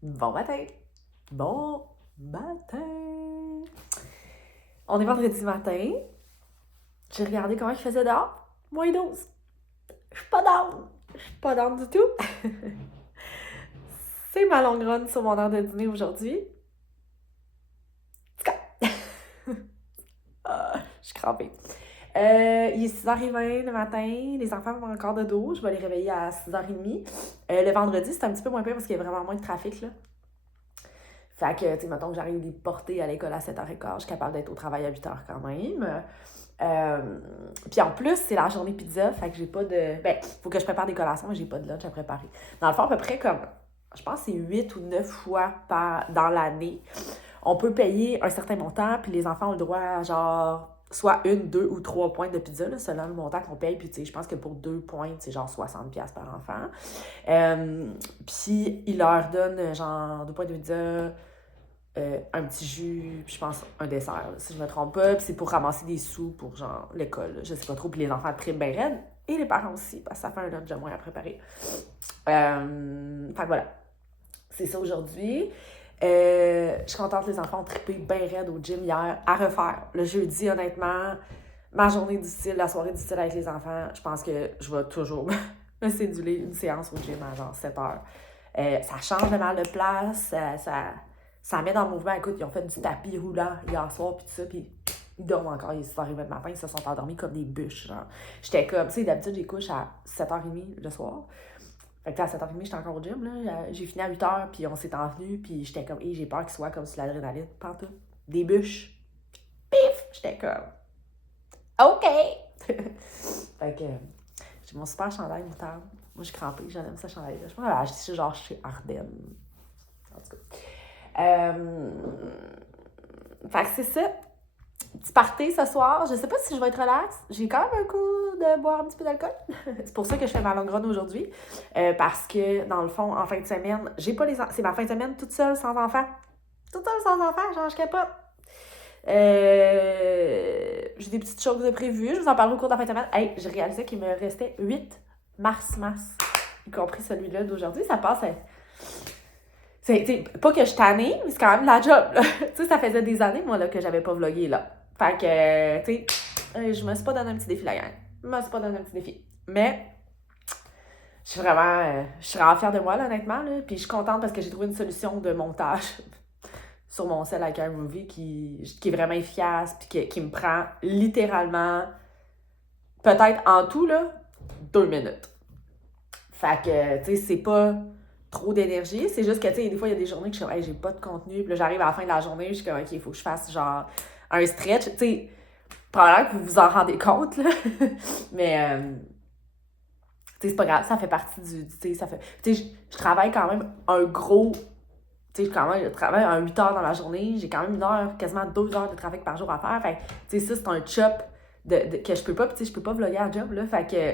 Bon matin! Bon matin! On est vendredi matin. J'ai regardé comment il faisait dehors. -12. Je suis pas down. Je suis pas down du tout. C'est ma longue run sur mon heure de dîner aujourd'hui. Je suis crampée. Il est 6h20 le matin. Les enfants vont encore de dos. Je vais les réveiller à 6h30. Le vendredi, c'est un petit peu moins pire parce qu'il y a vraiment moins de trafic, là. Fait que, tu sais, mettons que j'arrive les porter à l'école à 7h15, je suis capable d'être au travail à 8h quand même. Puis en plus, c'est la journée pizza, fait que j'ai pas de... Ben, faut que je prépare des collations, mais j'ai pas de lunch à préparer. Dans le fond, à peu près comme, je pense que c'est 8 ou 9 fois dans l'année, on peut payer un certain montant, puis les enfants ont le droit à genre soit 2 ou 3 pointes de pizza, là, selon le montant qu'on paye. Puis, tu sais, je pense que pour 2 pointes, c'est genre 60$ par enfant. Puis, ils leur donnent genre 2 points de pizza, un petit jus, puis je pense un dessert, là, si je me trompe pas. Puis c'est pour ramasser des sous pour genre l'école, là, je sais pas trop. Puis les enfants priment bien raide. Et les parents aussi, parce que ça fait un lunch de moins à préparer. Fait que voilà. C'est ça aujourd'hui. Je suis contente, les enfants ont trippé bien raide au gym hier. À refaire. Le jeudi, honnêtement, ma journée difficile, la soirée difficile avec les enfants, je pense que je vais toujours me céduler une séance au gym à genre 7h. Ça change de mal de place, ça met dans le mouvement. Écoute, ils ont fait du tapis roulant hier soir, puis tout ça, puis ils dorment encore. Ils sont arrivés le matin, ils se sont endormis comme des bûches. Genre. J'étais comme, tu sais, d'habitude, j'ai couche à 7h30 le soir. Fait que à 7h30, j'étais encore au gym, là. J'ai fini à 8h, puis on s'est envenu, puis j'étais comme, hey, j'ai peur qu'il soit comme sur l'adrénaline. Pantoute. Des bûches. Pif! J'étais comme, OK! Fait que j'ai mon super chandail moutarde. Moi, je suis crampée, j'aime ça chandail-là. Je pense que j'ai acheté ça genre chez Ardennes. En tout cas. Fait que c'est ça. Petit party ce soir. Je sais pas si je vais être relax. J'ai quand même un coup de boire un petit peu d'alcool. C'est pour ça que je fais ma longue run aujourd'hui. Parce que, dans le fond, en fin de semaine, j'ai pas les... C'est ma fin de semaine toute seule, sans enfant. Toute seule, sans enfant, genre, je capote. J'ai des petites choses de prévues. Je vous en parlerai au cours de la fin de semaine. Hey, j'ai réalisé qu'il me restait 8 mars, y compris celui-là d'aujourd'hui. Ça passe... C'est pas que je tannée, mais c'est quand même de la job. Tu sais, ça faisait des années, moi, là, que j'avais pas vlogué, là. Fait que, tu sais, je me suis pas donné un petit défi, la gang. Je me suis pas donné un petit défi. Mais, je suis vraiment fière de moi, là, honnêtement, là. Puis je suis contente parce que j'ai trouvé une solution de montage sur mon cell avec un movie qui est vraiment efficace, puis qui me prend littéralement, peut-être en tout, là, 2 minutes. Fait que, tu sais, c'est pas trop d'énergie. C'est juste que, tu sais, des fois, il y a des journées que je suis comme, hey, j'ai pas de contenu. Puis là, j'arrive à la fin de la journée, je suis comme, OK, il faut que je fasse genre un stretch. Tu sais, probablement que vous vous en rendez compte, là. Mais, tu sais, c'est pas grave, ça fait partie tu sais, ça fait. Tu sais, je travaille quand même un gros. Tu sais, je travaille un 8 heures dans la journée. J'ai quand même 1 heure, quasiment 2 heures de trafic par jour à faire. Fait que, tu sais, ça, c'est un chop que je peux pas. Puis, tu sais, je peux pas vlogger à job, là. Fait que,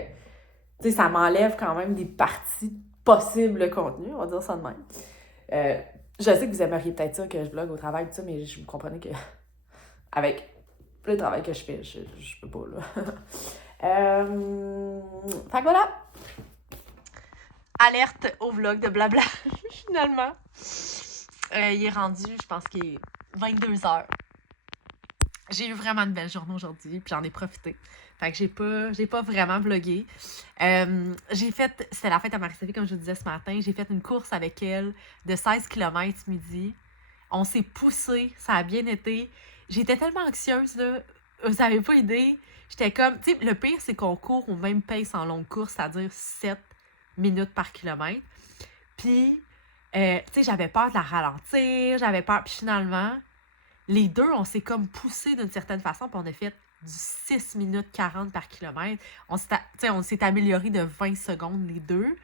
tu sais, ça m'enlève quand même des parties possibles de contenu, on va dire ça de même. Je sais que vous aimeriez peut-être ça, que je vlog au travail, tout ça, mais vous comprenez que avec le travail que je fais, je peux pas, là. Fait que voilà. Alerte au vlog de blabla, finalement. Il est rendu, je pense qu'il est 22h. J'ai eu vraiment une belle journée aujourd'hui, puis j'en ai profité. Fait que j'ai pas vraiment vlogué. C'était la fête à Marie-Sophie, comme je vous disais ce matin. J'ai fait une course avec elle de 16 km midi. On s'est poussé, ça a bien été. J'étais tellement anxieuse, là. Vous avez pas idée. J'étais comme, tu sais, le pire, c'est qu'on court au même pace en longue course, c'est-à-dire 7 minutes par kilomètre. Puis, tu sais, j'avais peur de la ralentir, j'avais peur. Puis finalement, les deux, on s'est comme poussé d'une certaine façon, puis on a fait du 6 minutes 40 par kilomètre. On s'est amélioré de 20 secondes, les deux.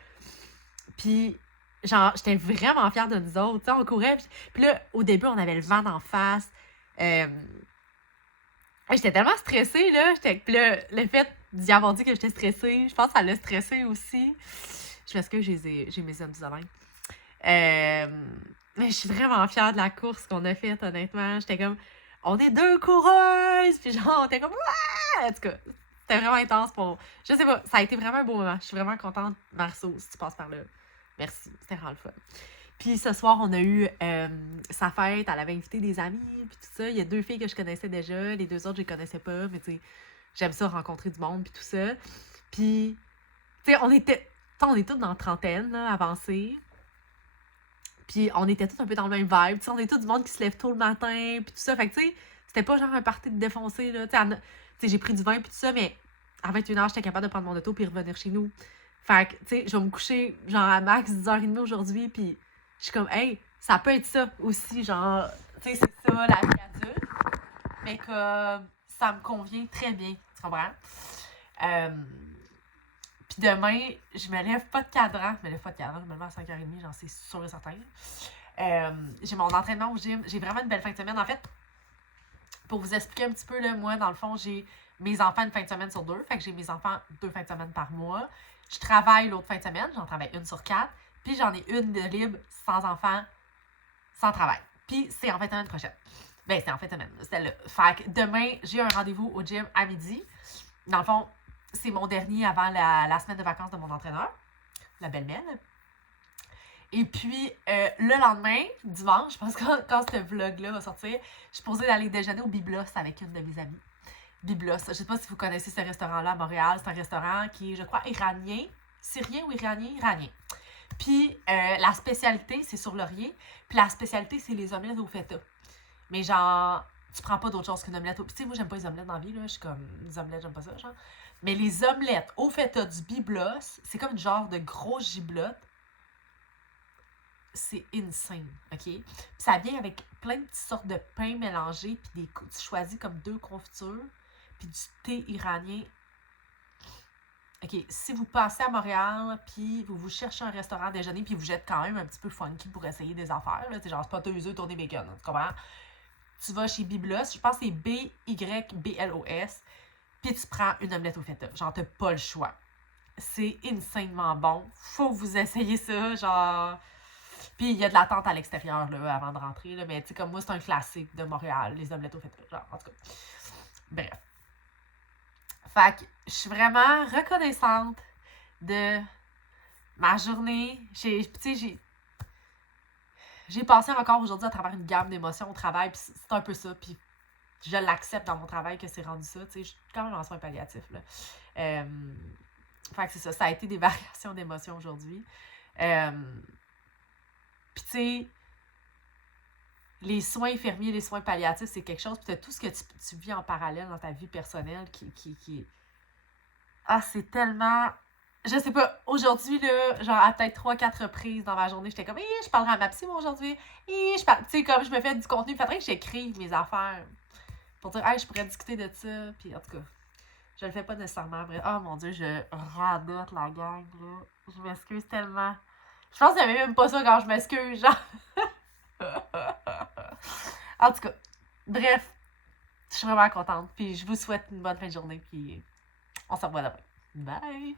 Puis, genre, j'étais vraiment fière de nous autres. T'sais, on courait. Puis là, au début, on avait le vent d'en face. J'étais tellement stressée, là. Puis là, le fait d'y avoir dit que j'étais stressée, je pense que ça l'a stressée aussi. Je m'excuse, j'ai mes hommes d'isolants. Mais je suis vraiment fière de la course qu'on a faite, honnêtement. J'étais comme, on est deux coureuses! Puis genre, on était comme, ouais! En tout cas, c'était vraiment intense pour. Je sais pas, ça a été vraiment un beau moment. Je suis vraiment contente, Marceau, si tu passes par là. Merci, c'était vraiment le fun. Puis ce soir, on a eu sa fête, elle avait invité des amis, puis tout ça. Il y a 2 filles que je connaissais déjà, les 2 autres, je les connaissais pas, mais tu sais, j'aime ça, rencontrer du monde, puis tout ça. Puis, tu sais, on est toutes dans la trentaine, là, avancée. Puis on était tous un peu dans le même vibe, tu sais, on est tous du monde qui se lève tôt le matin, puis tout ça. Fait que, tu sais, c'était pas genre un party de défoncé, là. Tu sais, j'ai pris du vin, puis tout ça, mais à 21h, j'étais capable de prendre mon auto puis revenir chez nous. Fait que, tu sais, je vais me coucher, genre, à max 10h30 aujourd'hui, puis je suis comme, hey, ça peut être ça aussi, genre, tu sais, c'est ça, la vie adulte. Mais que ça me convient très bien, tu comprends? Puis demain, je me lève pas de cadran. Je me lève à 5h30, j'en sais sûr et certain. J'ai mon entraînement au gym. J'ai vraiment une belle fin de semaine. En fait, pour vous expliquer un petit peu, là, moi, dans le fond, j'ai mes enfants une fin de semaine sur 2. Fait que j'ai mes enfants 2 fins de semaine par mois. Je travaille l'autre fin de semaine. J'en travaille 1 sur 4. Puis j'en ai une de libre, sans enfants, sans travail. Puis c'est en fin de semaine prochaine. Ben, c'est en fin de semaine. C'était là. Fait que demain, j'ai un rendez-vous au gym à midi. Dans le fond, c'est mon dernier avant la semaine de vacances de mon entraîneur, la belle-mère. Et puis, le lendemain, dimanche, je pense que quand ce vlog-là va sortir, je suis posée d'aller déjeuner au Biblos avec une de mes amies. Biblos, je sais pas si vous connaissez ce restaurant-là à Montréal. C'est un restaurant qui est, je crois, iranien. Syrien ou iranien? Iranien. Puis, la spécialité, c'est sur Laurier. Puis la spécialité, c'est les omelettes au feta. Mais genre, tu prends pas d'autre chose qu'une omelette. Puis tu sais, moi, j'aime pas les omelettes dans la vie, là. Je suis comme, les omelettes, j'aime pas ça, genre. Mais les omelettes au feta du Biblos, c'est comme une genre de grosse giblotte. C'est insane, OK? Puis ça vient avec plein de petites sortes de pain mélangés, puis tu choisis comme 2 confitures, puis du thé iranien. OK, si vous passez à Montréal, puis vous cherchez un restaurant à déjeuner, puis vous êtes quand même un petit peu funky pour essayer des affaires, là, genre, c'est pas 2 œufs tournés bacon, tu comprends? Tu vas chez Biblos, je pense que c'est BYBLOS, puis tu prends une omelette au feta. Genre, t'as pas le choix. C'est insanement bon. Faut que vous essayiez ça, genre... Puis il y a de l'attente à l'extérieur, là, avant de rentrer, là, mais tu sais, comme moi, c'est un classique de Montréal, les omelettes au feta, genre, en tout cas. Bref. Fait que je suis vraiment reconnaissante de ma journée. J'ai passé encore aujourd'hui à travers une gamme d'émotions au travail, puis c'est un peu ça, puis je l'accepte dans mon travail que c'est rendu ça, tu sais, je suis quand même en soins palliatifs, là. Fait que c'est ça, ça a été des variations d'émotions aujourd'hui. Puis tu sais, les soins infirmiers, les soins palliatifs, c'est quelque chose, puis t'as tout ce que tu vis en parallèle dans ta vie personnelle qui... Ah, c'est tellement... Je sais pas, aujourd'hui, là, genre à peut-être 3-4 reprises dans ma journée, j'étais comme, je parlerai à ma psy, moi, aujourd'hui. Tu sais, comme je me fais du contenu, il faudrait que j'écrive mes affaires pour dire, je pourrais discuter de ça. Puis en tout cas, je le fais pas nécessairement. Vrai. Oh mon Dieu, je radote la gang, là. Je m'excuse tellement. Je pense qu'il y avait même pas ça quand je m'excuse, genre. En tout cas, bref, je suis vraiment contente. Puis je vous souhaite une bonne fin de journée. Puis on se revoit demain. Bye!